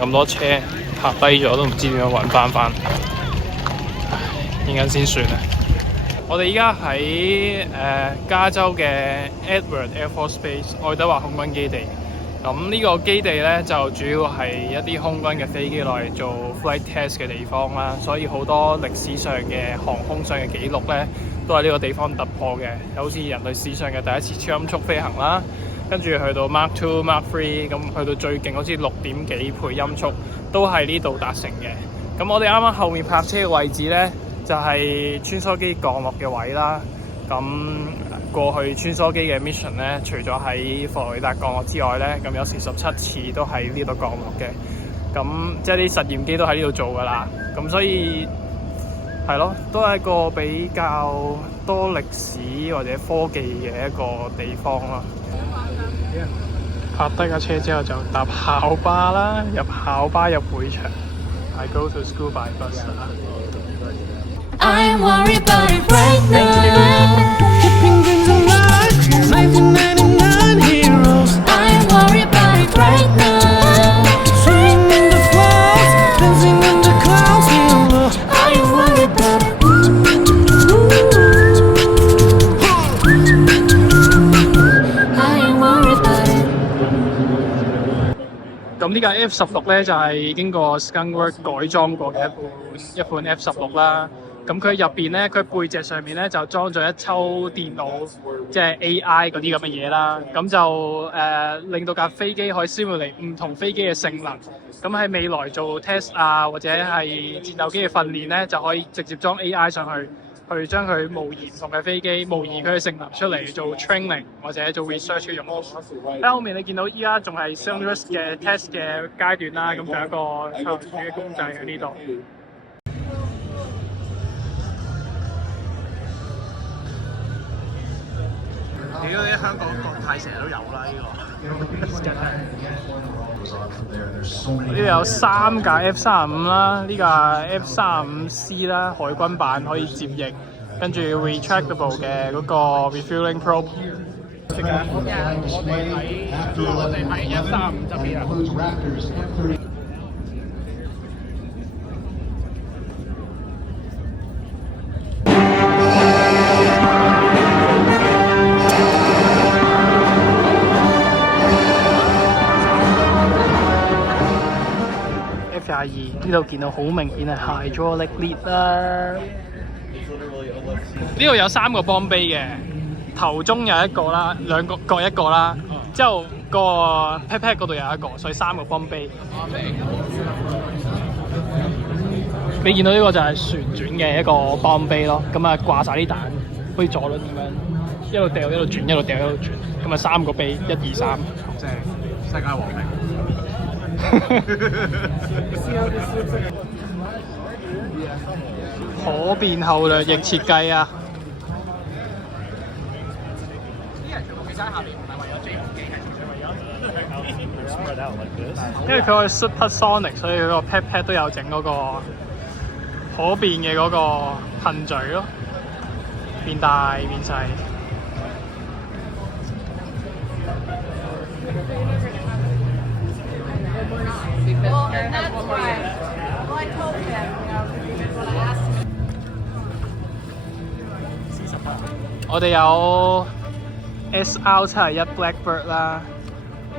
咁多車泊低咗，都唔知點樣揾翻，點解先算啊？我哋依家喺加州嘅 Edward Air Force Base 愛德華空軍基地。咁呢個基地咧就主要係一啲空軍嘅飛機落嚟做 flight test 嘅地方啦，所以好多歷史上嘅航空上嘅紀錄咧都喺呢個地方突破嘅，好似人類史上嘅第一次超音速飛行啦。跟住去到 Mark 2、Mark 3，咁去到最勁好似6點幾倍音速，都係呢度達成嘅。咁我哋啱啱後面泊車嘅位置呢，就係穿梭機降落嘅位啦。咁過去穿梭機嘅 mission 呢，除咗喺佛羅里達降落之外呢，咁有17次都喺呢度降落嘅。咁即係啲實驗機都喺呢度做㗎啦。咁所以係咯，都係一個比較多歷史或者科技嘅一個地方啦。泊低架車之後就搭校巴啦，入校巴入會場。I go to school by bus 啦。I'm worried about it right now. Keeping dreams alive, 1999 heroes. I'm worried about it right now. Swimming in the clouds, dancing in the clouds, heroes. I'm worried about it. 咁呢架 F16咧就係經過 Skunkworks 改裝過嘅一款 F16啦。咁佢入邊咧，佢背脊上面咧就裝咗一抽電腦，即係 AI 嗰啲咁嘅嘢啦。咁就令到架飛機可以 simulate 唔同飛機嘅性能。咁喺未來做 test 啊，或者係戰鬥機嘅訓練咧，就可以直接裝 AI 上去。去將佢模擬唔同嘅飛機，模擬佢嘅性能出嚟做 training 或者做 research 嘅用途。喺後面你見到依家仲係 Skunkworks 嘅 test 嘅階段啦，咁仲有一個長柱嘅公仔喺呢度。屌！啲香港國泰成日都有啦，呢度有3架 F35啦，呢架 F35C 啦，海軍版可以接翼，跟住 retractable 嘅嗰個 refueling probe。我哋喺 F35側邊啊。呢度見到好明顯係 hydraulic lead 啦。呢度有3個泵杯嘅，頭中有一個啦，兩個各一個啦，之後個 pat pat 嗰度有一個，所以3個泵杯。你見到呢個就係旋轉嘅一個泵杯咯，咁啊掛晒啲蛋，好似左輪咁樣，一路掉一路轉，一路掉一路轉，咁啊3個杯，1、2、3，即係世界和平。可變後掠翼設計啊！因為佢係 supersonic， 所以佢個 pat pat 都有整嗰個可變嘅嗰個噴嘴咯，變大變細。Well, and that's why I told him 我哋有 SR71 Blackbird 啦，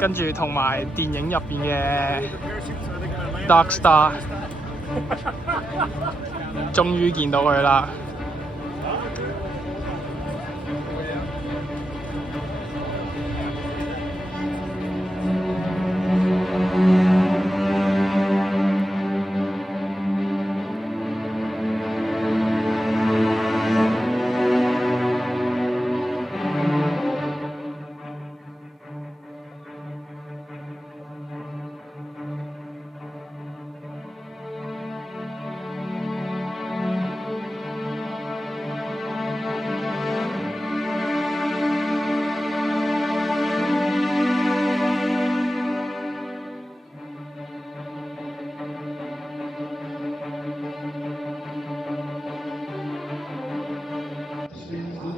跟住同埋電影入邊嘅 Darkstar， 終於見到佢啦。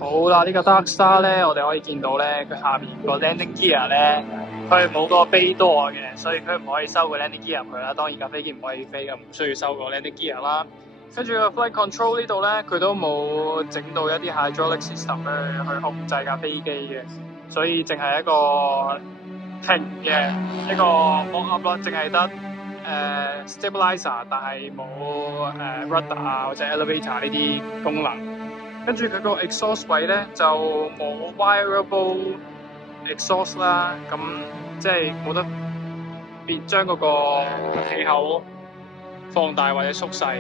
好啦，呢個 Darkstar 咧，我哋可以見到咧，佢下面個 landing gear 咧，佢冇個 bay door 嘅，所以佢唔可以收個 landing gear 入去啦。當然架飛機唔可以飛嘅，唔需要收個 landing gear 啦。跟住個 flight control 呢度咧，佢都冇整到一啲 hydraulic system 去控制架飛機嘅，所以淨係一個停嘅一個 mock up 咯，淨係得stabilizer， 但係冇rudder 啊或者 elevator 呢啲功能。跟住佢個 exhaust 位咧就冇 wireable exhaust 啦，咁即係冇得將嗰個氣口放大或者縮細。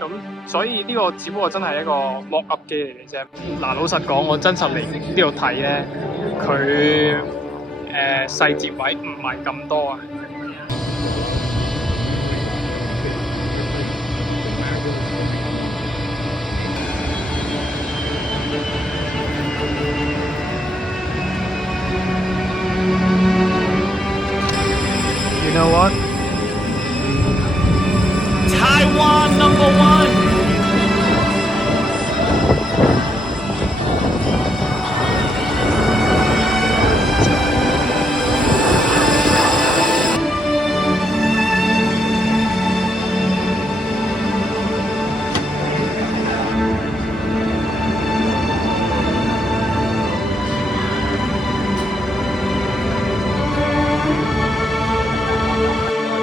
咁所以呢個只不過真係一個 mock up 機嚟嘅啫。嗱，老實講，我真實嚟呢度睇咧，佢細節位唔係咁多啊。You know what? Taiwan #1!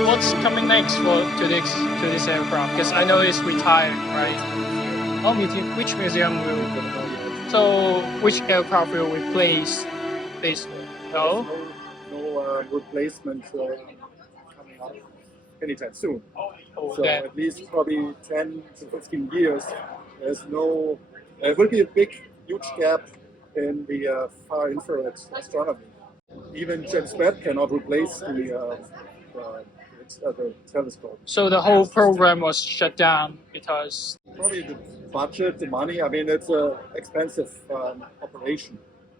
What's coming next to this aircraft? Because I know it's retired, right? Oh, museum. Which museum will? So, which aircraft will replace this? No. No replacement coming up anytime soon. So Okay. at least probably 10 to 15 years. There's no. There will be a big, huge gap in the far infrared astronomy. Even James Webb cannot replace the telescope. So the whole program was shut down because Probably the budget, the money. I mean, it's an expensive operation.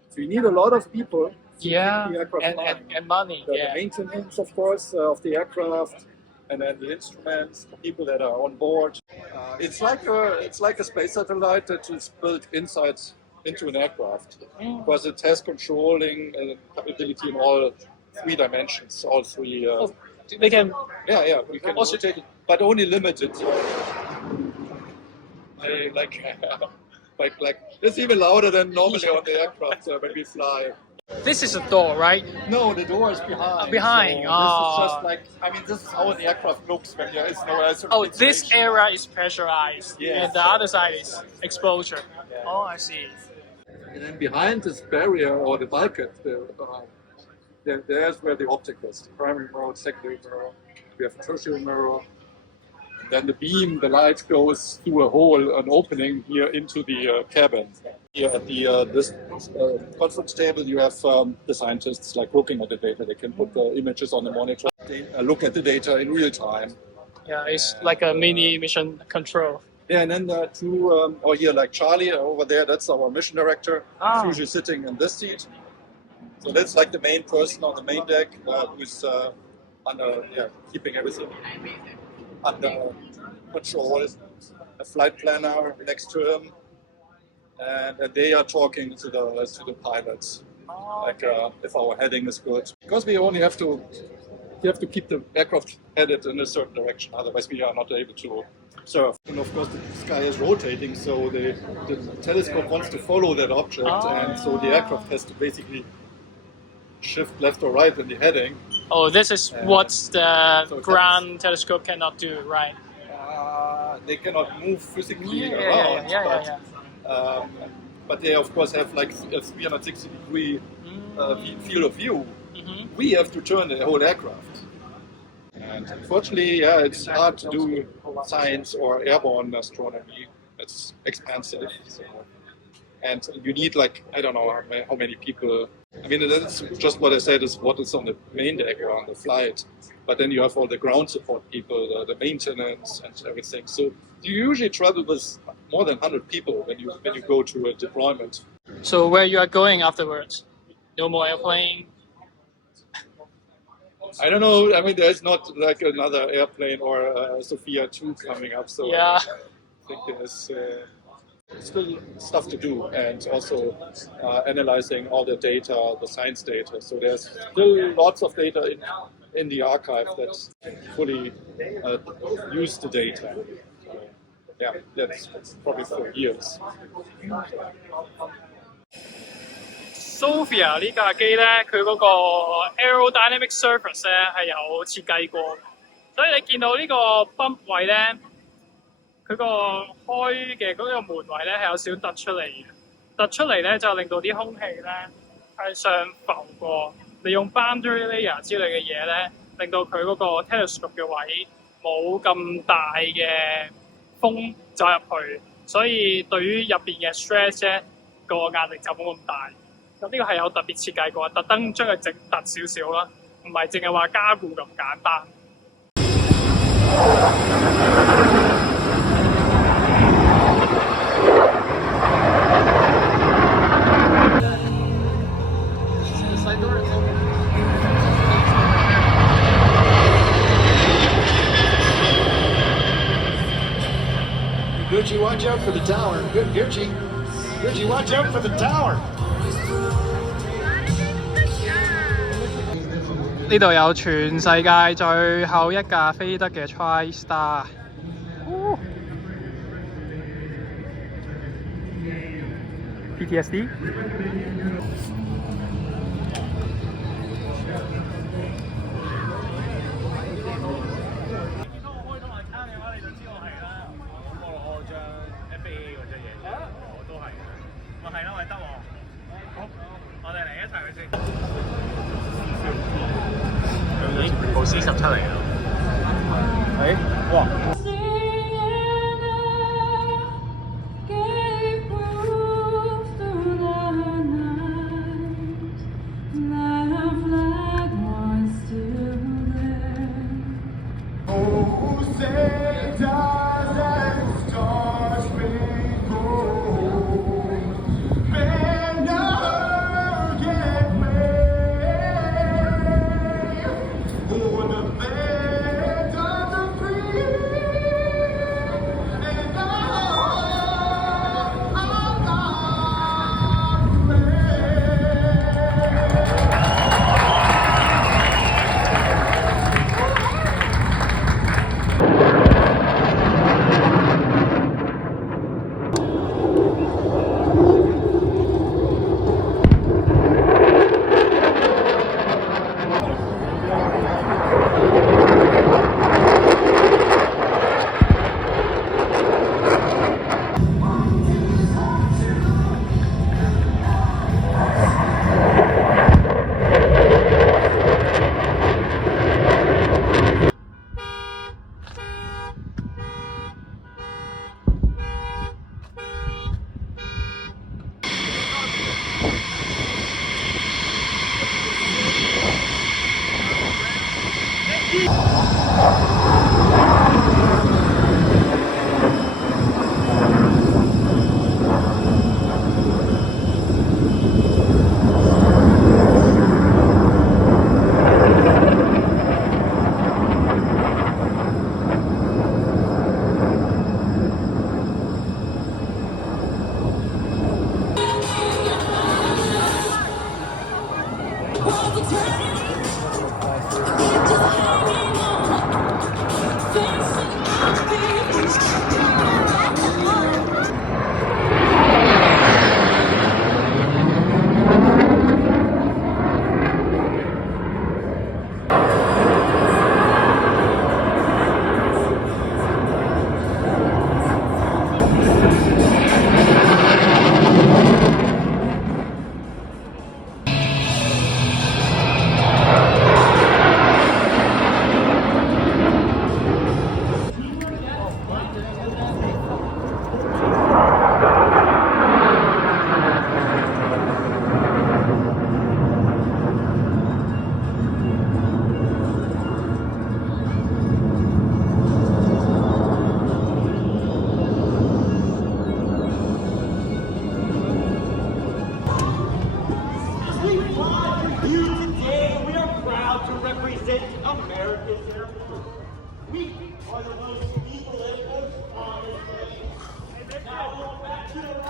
So you need a lot of people to keep the aircraft flying. and money. The Yeah. maintenance, of course, of the aircraft, and then the instruments, the people that are on board. It's like a space satellite that is built into an aircraft because it has controlling capability in all three dimensions, all three. They can. Yeah, we can Also- rotate it, but only limited. Like it's even louder than normally on the aircraft when we fly. This is a door, right? No, the door is behind. Behind, So this is just like, I mean, this is how the aircraft looks when there is no air Oh, this circulation. area is pressurized, Yes. and the other side is exposure. Yeah. Oh, I see. And then behind this barrier or the bulkhead, there's where the optic is. The primary mirror, secondary mirror. We have a tertiary mirror. Then the beam, the light goes through a hole, an opening here into the cabin. Here at this conference table, you have the scientists like looking at the data. They can put the images on the monitor. They look at the data in real time. Yeah, it's like a mini mission control. Yeah, and then there are two, here like Charlie over there, that's our mission director. Ah. He's usually sitting in this seat. So that's like the main person on the main deck who's keeping everything under control. A flight planner next to him. And they are talking to the pilots, like if our heading is good. Because we only have to you have to keep the aircraft headed in a certain direction, otherwise we are not able to surf. And of course the sky is rotating, so the telescope wants to follow that object, and so the aircraft has to basically shift left or right in the heading. Oh, this is what the ground telescope cannot do, right? They cannot move physically around, but they of course have like a 360-degree field of view. We have to turn the whole aircraft. And unfortunately, it's hard to do science or airborne astronomy. It's expensive. So. And you need like, I don't know how many people. I mean, that's just what I said is what is on the main deck or on the flight. But then you have all the ground support people, the maintenance and everything. So you usually travel with more than 100 people when you go to a deployment. So where you are going afterwards? No more airplane? I don't know. I mean, there's not like another airplane or Sophia 2 coming up. So Yeah. I think there's still stuff to do, and also analyzing all the data, the science data. So there's still lots of data in the archive that's fully use the data. So, yeah, that's probably for years. Sophia 呢架機咧，佢嗰個 aerodynamic surface 咧係有設計過，所以你見到呢個 bump 位咧，佢個開嘅嗰個門位咧係有少突出嚟嘅，突出嚟咧就令到啲空氣咧向上浮過，利用 boundary layer 之類嘅嘢咧，令到佢嗰個 telescope 嘅位冇咁大嘅風走入去，所以對於入邊嘅 stress 咧個壓力就冇咁大。咁呢個係有特別設計過，特登將佢整突少少啦，唔係淨係話加固咁簡單。Gucci, watch out for the tower. Gucci, watch out for the tower. 呢度有全世界最後一架飛得嘅 TriStar。PTSD。部 C17 嚟嘅，哇！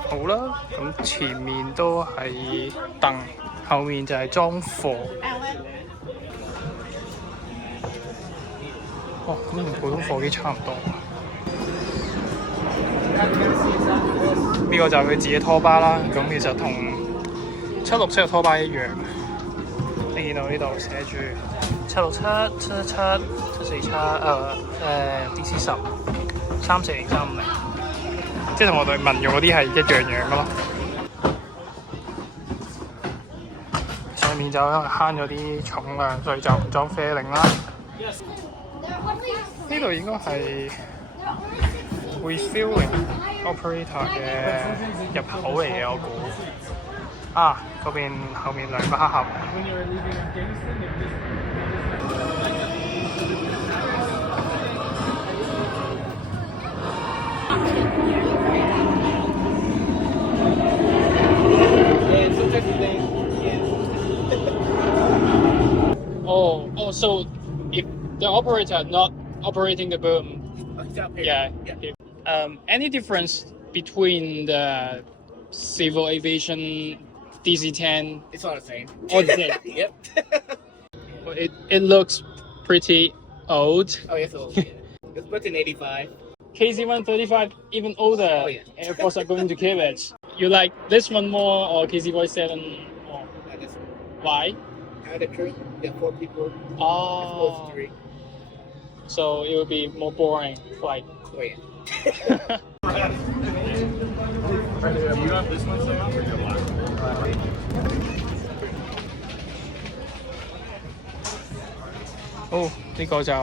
好啦，咁前面都係凳，後面就係裝貨。哇，咁同普通貨機差唔多。呢個就係佢自己拖巴啦，咁其實同767嘅拖巴一樣。你見到呢度寫住767、777、747、DC10、340、350，即係同我哋問用嗰啲係一樣樣噶咯。上面就因為慳咗啲重量，所以就唔裝啡令啦。呢度應該係 Refueling Operator 嘅入口嚟嘅，我估。啊，嗰邊後面兩個黑盒。Oh, so if the operator not operating the boom, yeah. Any difference between the civil aviation DC-10? It's all the same. All the same. Yep. It looks pretty old. Oh, it's old. It's built in '85. KC-135 even older. Oh, yeah. Air Force are going to kill it. You like this one more or KC-47 more? This one. Why? The crew, yeah, 4 people. Oh, 3. so it will be more boring flight. Oh, yeah. You have this one, Sam, or your last? Oh, 呢個就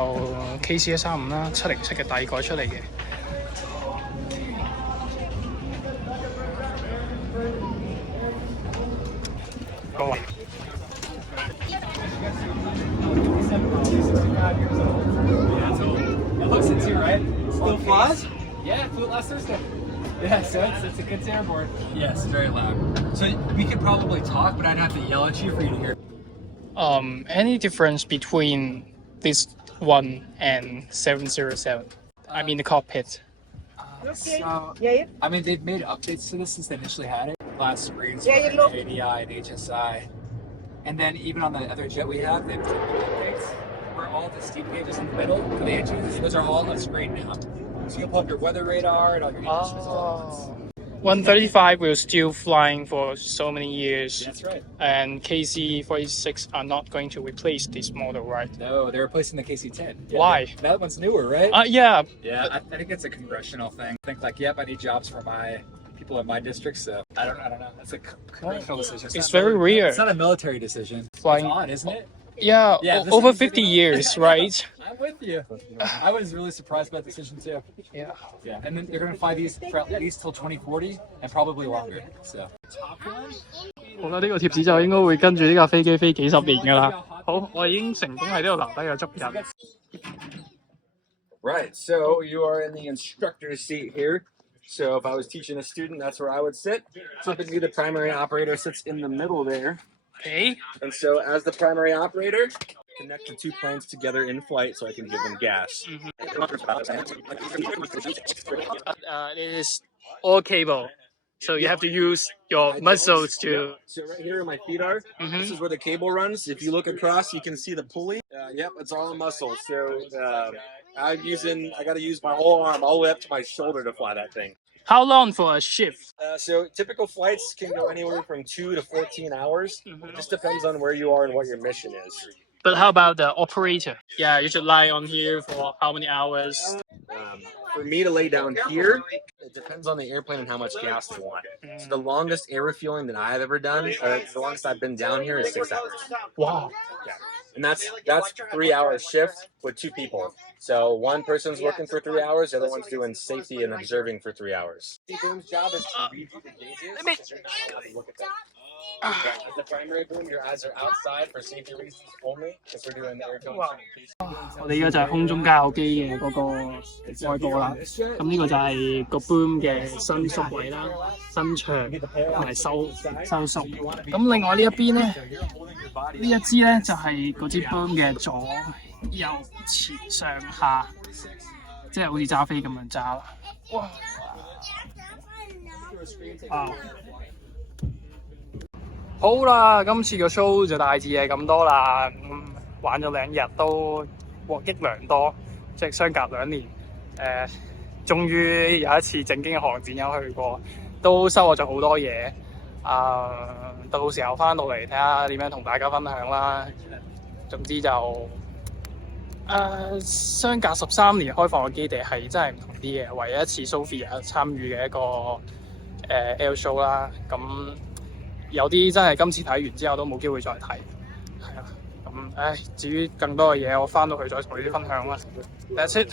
KC-135啦，707嘅大改出嚟嘅。好啊。It looks it too, right? Still flies? Yeah, flew it last Thursday. Yeah, so it's a good airborne. Yes, very loud. So we could probably talk, but I'd have to yell at you for you to hear. Any difference between this one and 707? I mean the cockpit. So, I mean, they've made updates to this since they initially had it. Last screens for ADI and HSI. And then even on the other jet we have, they've done updates where all the steam gauges in the middle for the engines, those are all on screen now. So you'll pull up your weather radar and all your engine results. 135 will still flying for so many years. That's right. And KC-46 are not going to replace this model, right? No, they're replacing the KC-10. Yeah, Why? That one's newer, right? Yeah. Yeah, I think it's a congressional thing. I think like, yep, I need jobs for my people in my district, so I don't know. That's a congressional decision. It's very rare. It's not a military decision. Flying. It's odd, isn't it? Yeah, this over is 50 years, right? I'm with you. I was really surprised by that decision too. Yeah. Yeah, and then they're going to fly these for at least till 2040 and probably longer. So. 好啦，呢個貼紙就應該會跟住呢架飛機飛幾十年㗎啦。好，我已經成功喺呢度留低咗足印。Right, so you are in the instructor's seat here. So if I was teaching a student, that's where I would sit. Typically, the primary operator sits in the middle there. Okay. And so as the primary operator, connect the two planes together in flight so I can give them gas. It is all cable. So you have to use your muscles to... So right here where my feet are, this is where the cable runs. If you look across, you can see the pulley. Yep, it's all muscle. So I got to use my whole arm all the way up to my shoulder to fly that thing. How long for a shift? So typical flights can go anywhere from 2 to 14 hours. It just depends on where you are and what your mission is. But how about the operator? Yeah, you should lie on here for how many hours? For me to lay down here, it depends on the airplane and how much gas you want. So the longest air refueling that I've ever done, or the longest I've been down here is 6 hours. Wow. Yeah. And that's 3 hour shift with 2 people. So one person's working for 3 hours, the other one's doing safety and observing for 3 hours. Boom's job is to read the gauges. Look at that. As the primary boom, your eyes are outside for safety reasons only, because we're doing the air filtration. 我哋依家就係空中加油機嘅嗰個外部啦。咁呢個就係個 boom 嘅伸縮位啦、伸長同埋收縮。咁另外呢一邊咧，呢一支咧就係嗰支 boom 嘅左右前上下。即係好似揸飛咁樣揸啦。哇！啊！好啦，今次個 show 就大致係咁多啦。玩咗2日都獲益良多，即係相隔2年，終於有一次正經嘅航展有去過，都收穫咗好多嘢。到時候翻到嚟睇下點樣同大家分享啦。總之就相隔13年開放嘅基地係真係唔同啲嘅，唯一一次 SOFIA 參與嘅一個Air Show 啦。咁有啲真係今次睇完之後都冇機會再睇，係啊。咁至於更多嘅嘢，我翻到去再同你哋分享啦。That's it。